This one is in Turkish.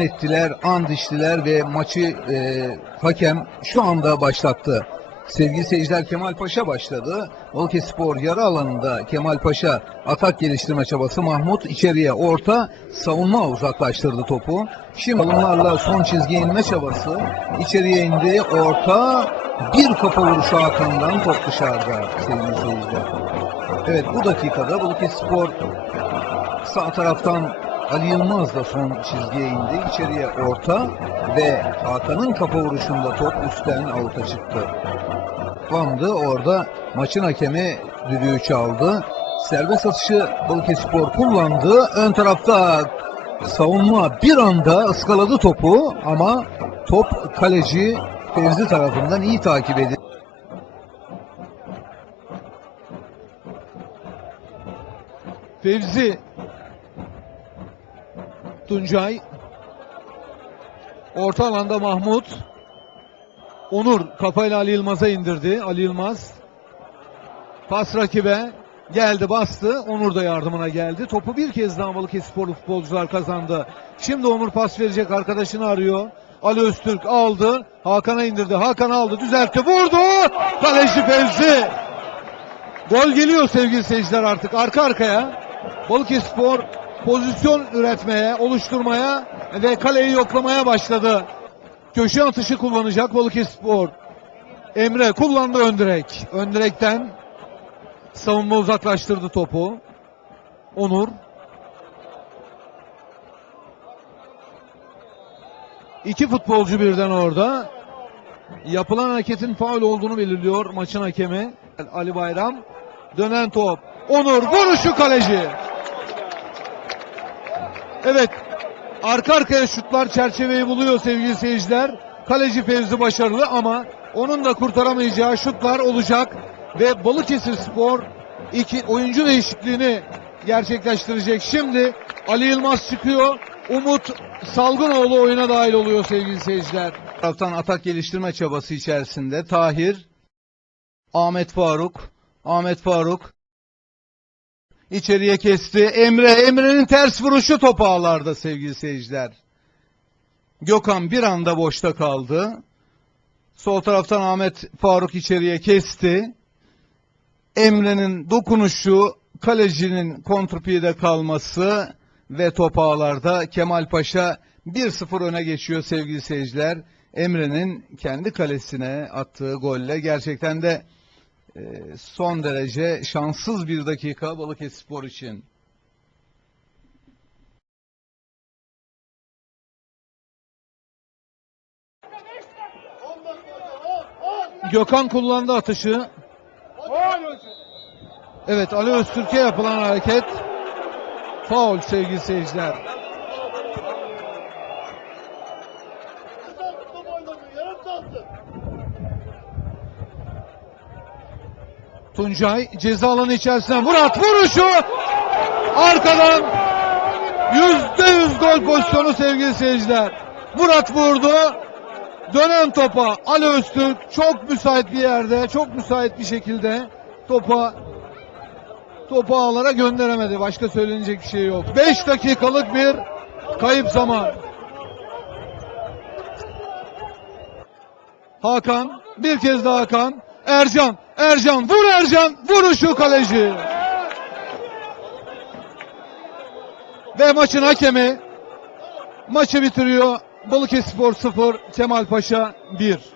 ettiler, and içtiler ve maçı e, hakem şu anda başlattı. Sevgili seyirciler Kemal Paşa başladı. Balıkesirspor yarı alanında Kemal Paşa atak geliştirme çabası Mahmut içeriye orta savunma uzaklaştırdı topu. Şimdi bunlarla son çizgiye inme çabası içeriye indi orta bir kafa vuruşu Hakan'dan top dışarıda sevgili seyirciler. Evet bu dakikada Balıkesirspor sağ taraftan Ali Yılmaz da son çizgiye indi. İçeriye orta ve Hakan'ın kafa vuruşunda top üstten avuta çıktı. Vandı orada maçın hakemi düdüğü çaldı. Serbest atışı Balıkesirspor kullandı. Ön tarafta savunma bir anda ıskaladı topu ama top kaleci Fevzi tarafından iyi takip edildi. Fevzi Tuncay Orta alanda Mahmut Onur kafayla Ali Yılmaz'a indirdi. Ali Yılmaz pas rakibe geldi bastı. Onur da yardımına geldi. Topu bir kez daha Balıkesirsporlu futbolcular kazandı. Şimdi Onur pas verecek arkadaşını arıyor. Ali Öztürk aldı. Hakan'a indirdi. Hakan aldı. Düzeltti. Vurdu. Kaleci Fevzi. Gol geliyor sevgili seyirciler artık arka arkaya. Balıkesirspor pozisyon üretmeye, oluşturmaya ve kaleyi yoklamaya başladı. Köşe atışı kullanacak Balıkesirspor. Emre kullandı ön direk. Ön direkten savunma uzaklaştırdı topu. Onur. İki futbolcu birden orada. Yapılan hareketin faul olduğunu belirliyor maçın hakemi. Ali Bayram. Dönen top. Onur vuruşu kaleci. Evet. Arka arkaya şutlar çerçeveyi buluyor sevgili seyirciler. Kaleci Fevzi başarılı ama onun da kurtaramayacağı şutlar olacak ve Balıkesir Spor iki oyuncu değişikliğini gerçekleştirecek. Şimdi Ali Yılmaz çıkıyor. Umut Salgınoğlu oyuna dahil oluyor sevgili seyirciler. taraftan atak geliştirme çabası içerisinde Tahir, Ahmet Faruk, Ahmet Faruk içeriye kesti. Emre, Emre'nin ters vuruşu top ağlarda sevgili seyirciler. Gökhan bir anda boşta kaldı. Sol taraftan Ahmet Faruk içeriye kesti. Emre'nin dokunuşu, kalecinin kontrpiyede kalması ve top ağlarda Kemal Paşa 1-0 öne geçiyor sevgili seyirciler. Emre'nin kendi kalesine attığı golle gerçekten de son derece şanssız bir dakika Balıkesirspor için. Gökhan kullandı atışı. Evet Ali Öztürk'e yapılan hareket. Faul sevgili seyirciler. Tuncay ceza alanı içerisinden Murat vuruşu arkadan yüzde yüz gol pozisyonu sevgili seyirciler. Murat vurdu. Dönen topa Ali Öztürk çok müsait bir yerde, çok müsait bir şekilde topa topu ağlara gönderemedi. Başka söylenecek bir şey yok. 5 dakikalık bir kayıp zaman. Hakan, bir kez daha Hakan. Ercan, Ercan, vur Ercan, vuruşu kaleci. Ve maçın hakemi maçı bitiriyor. Balıkesirspor 0, Kemal Paşa 1.